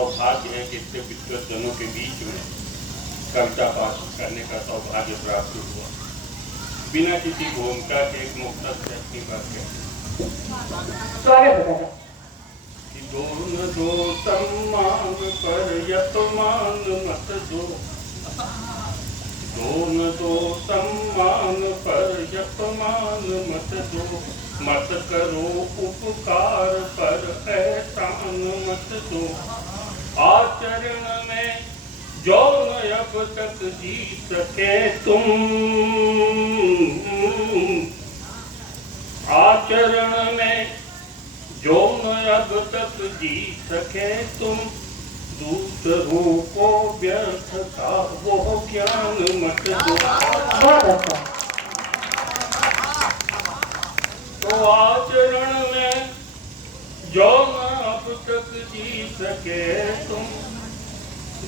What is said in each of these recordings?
सौभाग्य है कि इतने विद्वत जनों के बीच में कविता पाठ करने का सौभाग्य प्राप्त हुआ। बिना किसी भूमिका के एक मुक्तक से अपनी बात कहते कि दोन दो सम्मान पर यतमान मत दो, दोन दो सम्मान पर यतमान मत दो, मत करो उपकार पर एहसान मत दो। आचरण में जो न अब तक जी सके तुम, आचरण में जो न अब तक जी सके तुम, दूसरों को व्यर्थ का वो ज्ञान मत दो। तो आचरण में जो न अब तक जी सके तुम,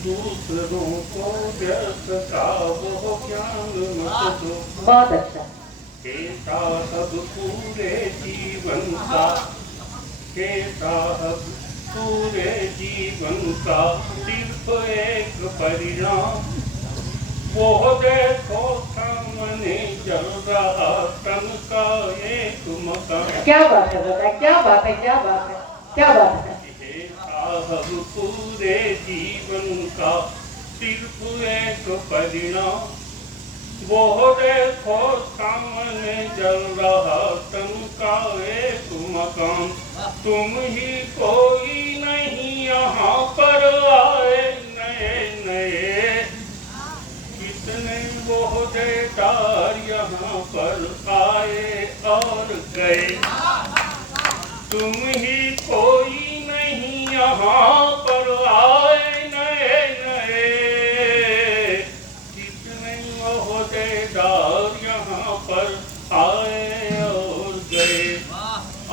दूसरों को व्यर्थ का वो ज्ञान मत दो। बहुत अच्छा। हे साहब पूरे जीवन का, हे साहब पूरे जीवन का सिर्फ एक परिणाम, वो देखो सामने जल रहा तन का एक मकान। क्या बात है बेटा, क्या बात है, क्या बात है, क्या बात है। हे साहब पूरे जीवन का सिर्फ एक परिणाम, वो देखो सामने जल रहा तन का एक मकान। तुम ही कोई नहीं यहाँ पर आए नए नए, कितने वोहदेदार यहाँ पर आए और गए। तुम ही कोई नहीं यहाँ पर आए नए नए, कितने वोहदेदार यहाँ पर आए और गए।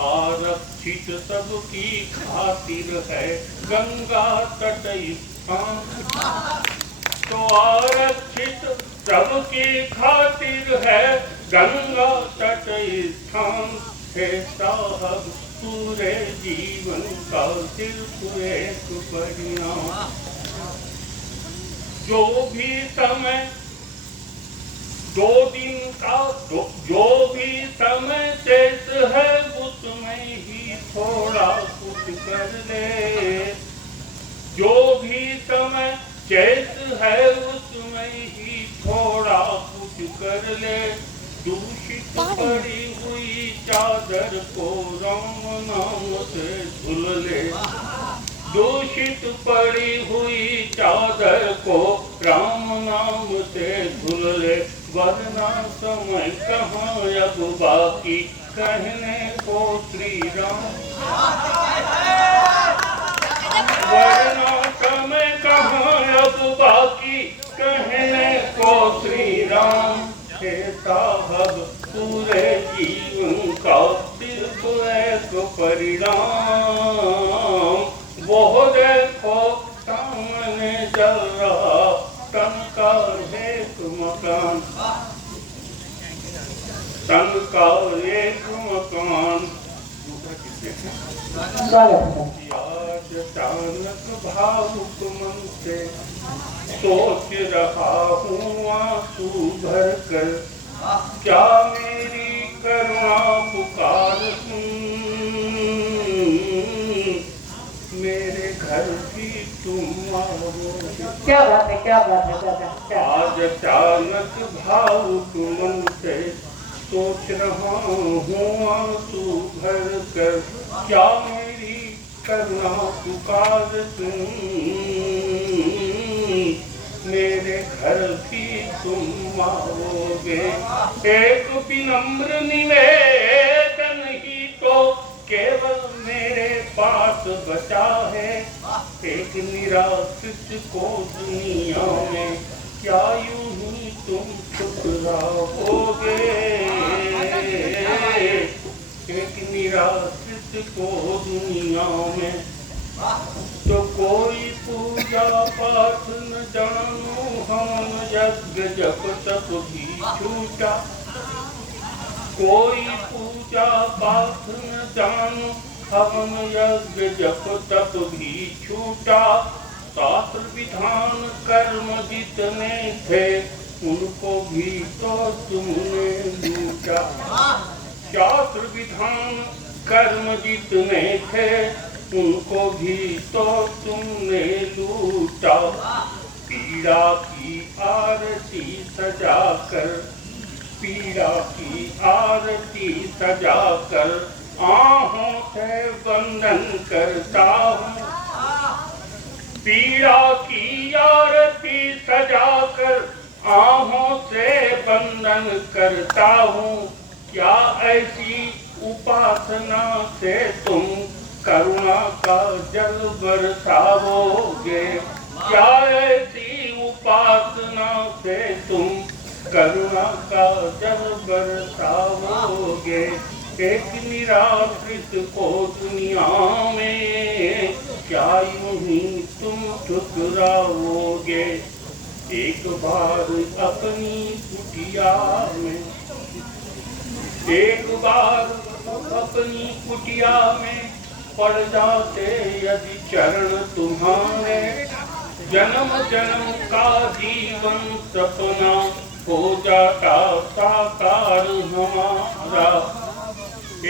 आरक्षित सबकी खातिर है गंगा तट स्थान, तो आरक्षित सबकी खातिर है गंगा तट स्थान। हे साहब पूरे जीवन का सिर्फ एक परिणाम, जो भी समय दो दिन का जो भी समय शेष है उसमें ही थोड़ा कुछ कर ले, जो भी समय शेष है उसमें ही थोड़ा कुछ कर ले। दूषित पड़ी हुई चादर को राम नाम से धुल ले, दूषित पड़ी हुई चादर को राम नाम से धुल ले। वरना समय कहाँ अब बाकी कहने को श्री राम, वरना समय कहाँ अब बाकी कहने को श्री राम। हे साहब पूरे जीवन का सिर्फ एक परिणाम, वो देखो सामने जल रहा तन का एक मकान, तन का एक मकान। आज अचानक भावुक मन से सोच रहा हूँ आंसू भर कर, क्या मेरी करुणा पुकार मेरे घर भी तुम आओगे। क्या बात है, क्या बात है दादा। आज अचानक भावुक मन से सोच रहा हूँ आंसू भर कर, क्या मेरी करुणा पुकार मेरे घर भी तुम आओगे। एक विनम्र निवेदन ही तो केवल मेरे पास बचा है, एक निराश्रित को दुनिया में क्या यूं ही तुम ठुकराओगे। एक निराश्रित को दुनिया में तो कोई पूजा पाठ न जानू, हवन यज्ञ जप तप भी छूटा। कोई पूजा पाठ न जानू, हवन यज्ञ जप तप भी छूटा, शास्त्र विधान कर्म जितने थे उनको भी तो तुमने लूटा। शास्त्र विधान कर्म जितने थे उनको भी तो तुमने लूटा। पीड़ा की आरती सजाकर, पीड़ा की आरती सजाकर आहों से बंधन करता हूँ। पीड़ा की आरती सजाकर आहों से बंधन करता हूँ। क्या ऐसी उपासना से तुम करुणा का जल बरसाओगे? क्या ऐसी उपासना से तुम करुणा का जल बरसाओगे? एक निराश्रित को दुनिया में क्या यूं ही तुम ठुकराओगे? एक बार अपनी कुटिया में, एक बार अपनी कुटिया में पड़ जाते यदि चरण तुम्हारे, जन्म जन्म का जीवन सपना हो जाता साकार हमारा।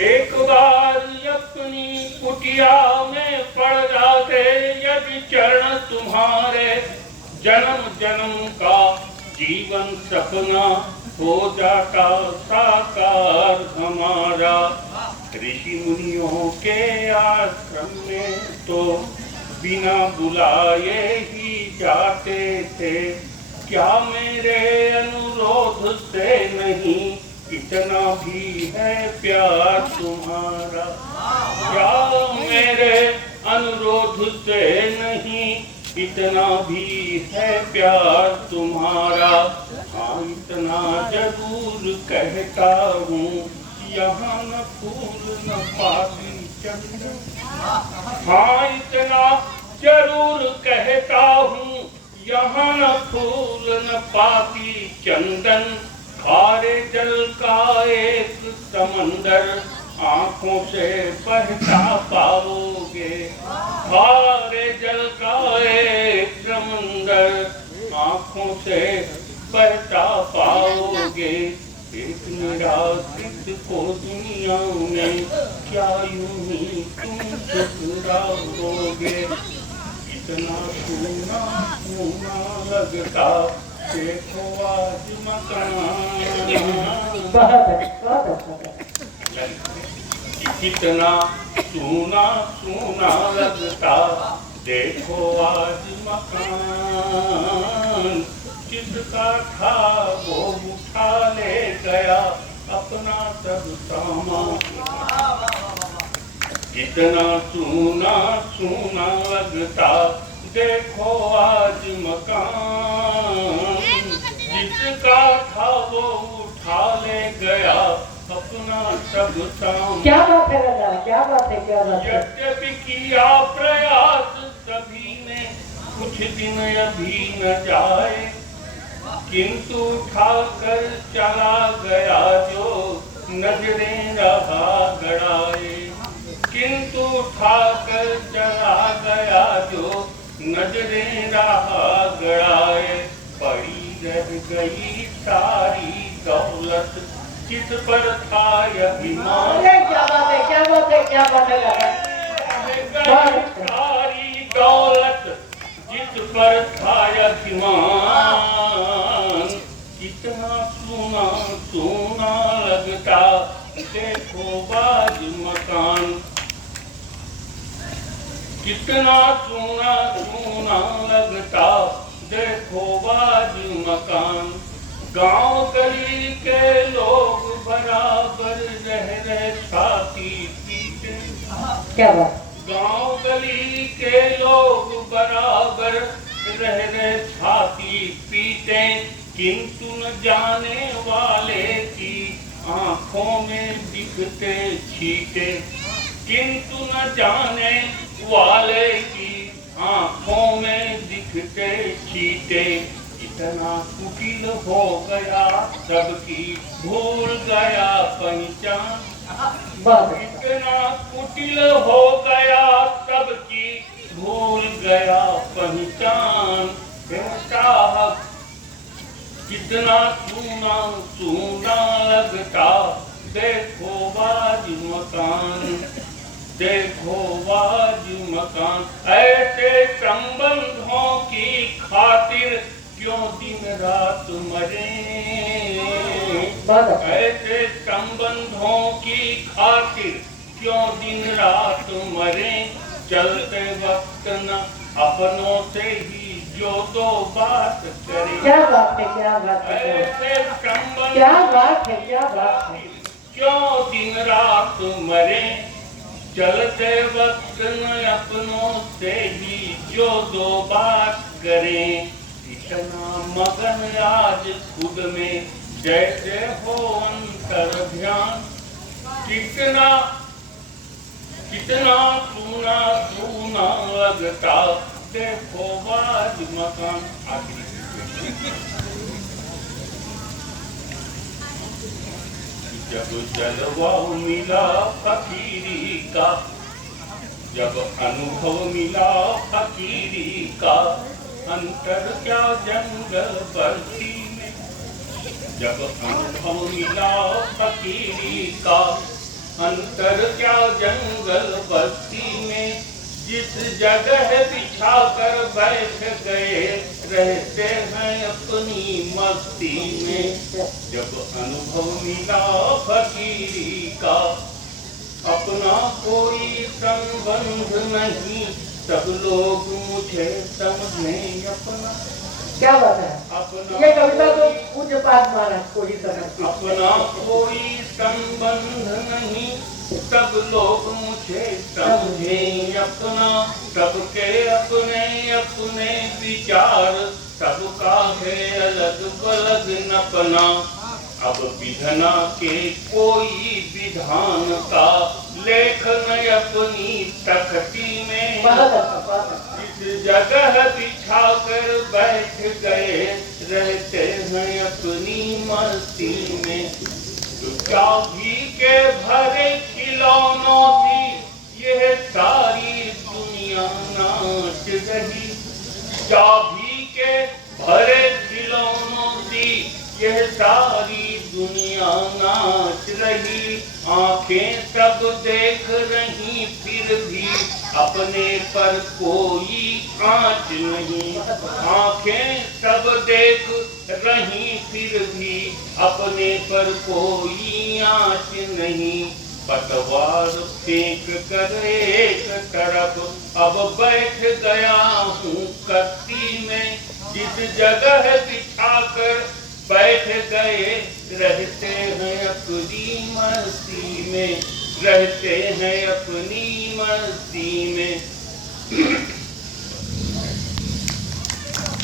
एक बार अपनी कुटिया में पड़ जाते यदि चरण तुम्हारे, जन्म जन्म का जीवन सपना हो जाता साकार हमारा। ऋषि मुनियों के आश्रम में तो बिना बुलाए ही जाते थे। क्या मेरे अनुरोध से नहीं इतना भी है प्यार तुम्हारा? क्या मेरे अनुरोध से नहीं इतना भी है प्यार तुम्हारा? हाँ इतना जरूर कहता हूँ, यहाँ न फूल न पाती चंदन। हाँ इतना जरूर कहता हूँ, यहाँ न फूल न पाती चंदन। खारे जल का एक समंदर आंखों से बहता पाओगे। खारे जल का एक समंदर आंखों से बहता पाओगे। एक निराश्रित को दुनिया में क्या यूं ही तुम ठुकराओगे? इतना सोना सोना लगता देखो आज मकान। बहुत अच्छा। कितना सोना सोना लगता देखो आज मकान। जिसका था वो उठा ले गया अपना सब सामान। कितना सोना सोना लगता देखो आज मकान। जिसका था वो उठा ले गया अपना सब सामान। क्या बात है दादा, क्या बात है, क्या बात है। यद्यपि किया प्रयास सभी ने कुछ दिन अभी न जाए, किंतु उठाकर चला गया जो नजरें रहा गड़ाए। किंतु उठाकर चला गया जो नजरें रहा गड़ाए। पड़ी रह गई सारी दौलत जिस पर था अभिमान। क्या बात है, क्या बात है, क्या बात है दादा। सारी दौलत जिस पर था अभिमान। कितना सोना सोना लगता देखो बाज मकान। कितना सोना सोना लगता देखो बाज मकान। गांव गली के लोग बराबर रह रहे छाती पीटे। क्या बात। गांव गली के लोग बराबर रह रहे छाती पीटे। किंतु न जाने वाले की आंखों में दिखते छींटे। किंतु न जाने वाले की आंखों में दिखते छींटे। इतना कुटिल हो गया सबकी भूल गया पहचान। बहुत अच्छा। इतना कुटिल हो गया सबकी भूल गया पहचान है साहब। कितना सूना सूना लगता देखो बाज मकान, देखो बाज मकान। ऐसे संबंधों की खातिर क्यों दिन रात मरे, बहुत अच्छा। ऐसे संबंधों की खातिर क्यों दिन रात मरे। चलते वक्त न अपनों से ही जो दो बात करे। क्या बात है, क्या बात है, ऐसे संबंध क्या बात है, क्या बात है। क्यों दिन रात मरे। चलते वक्त न अपनों से ही जो दो बात करें। इतना मगन आज खुद में जैसे हो अंतर ध्यान। कितना कितना सूना सूना लगता देखो बाज मकान। जब जलवा मिला फकीरी का, जब अनुभव मिला फकीरी का, अंतर क्या जंगल बस्ती में। जब अनुभव मिला फकीरी का, अंतर क्या जंगल बस्ती में। जिस जगह बिछा कर बैठ गए रहते हैं अपनी मस्ती में। जब अनुभव मिला फकीरी का, अपना कोई संबंध नहीं, सब लोग मुझे समझे अपना। क्या बात है। अपना ये कविता तो पूज्य पाठ महाराज को ही समझती। अपना कोई संबंध नहीं, सब लोग मुझे समझे अपना। सबके अपने अपने विचार, सबका है अलग अलग नपना। अब विधना के कोई विधान का लेखन अपनी तख्ती में। जिस जगह बिछा कर बैठ गए रहते हैं अपनी मस्ती में। तो चाबी के भरे खिलौनों की यह सारी दुनिया नाच रही। चाबी के भरे खिलौनों की यह सारी दुनिया नाच रही। आंखें सब देख रही फिर भी अपने पर कोई आँच नहीं। आंखें सब देख रही फिर भी अपने पर कोई आँच नहीं। पतवार फेंक कर एक तरफ अब बैठ गया हूँ कत्ती में। जिस जगह बिछा कर बैठ गए रहते हैं अपनी मस्ती में, रहते हैं अपनी मस्ती में।